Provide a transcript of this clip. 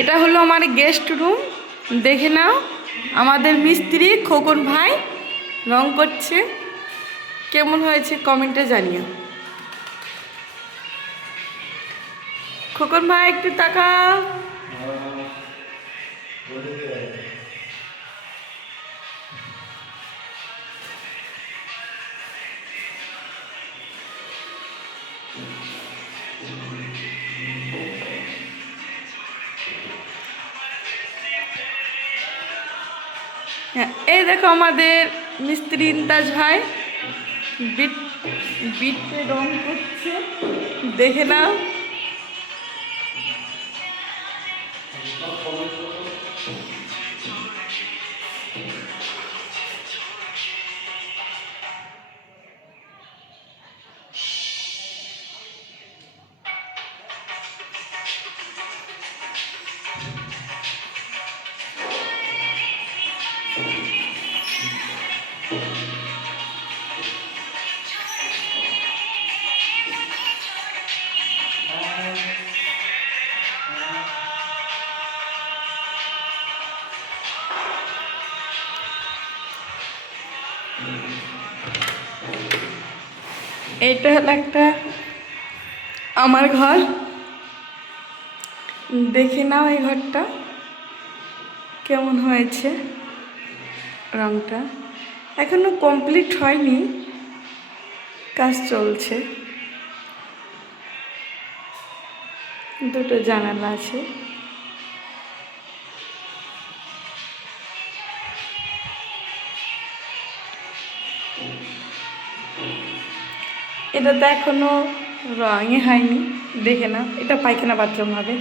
এটা হলো আমার গেস্ট রুম, দেখে নাও। আমাদের মিস্ত্রি খোকন ভাই রং করছে, কেমন হয়েছে কমেন্টে জানিও। খোকন ভাই একটু তাকাও। হ্যাঁ, এই দেখো আমাদের মিস্ত্রি ইন্তাজ ভাই বিট বিটে রং করছে, দেখে নাও। এইটা হলো একটা আমার ঘর, দেখে নাও এই ঘরটা কেমন হয়েছে। রংটা এখনো কমপ্লিট হয়নি, কাজ চলছে। দুটো জানালা আছে। এটা তো এখনো রঙই হয়নি, দেখে না। এটা পায়খানা বাথরুম হবে।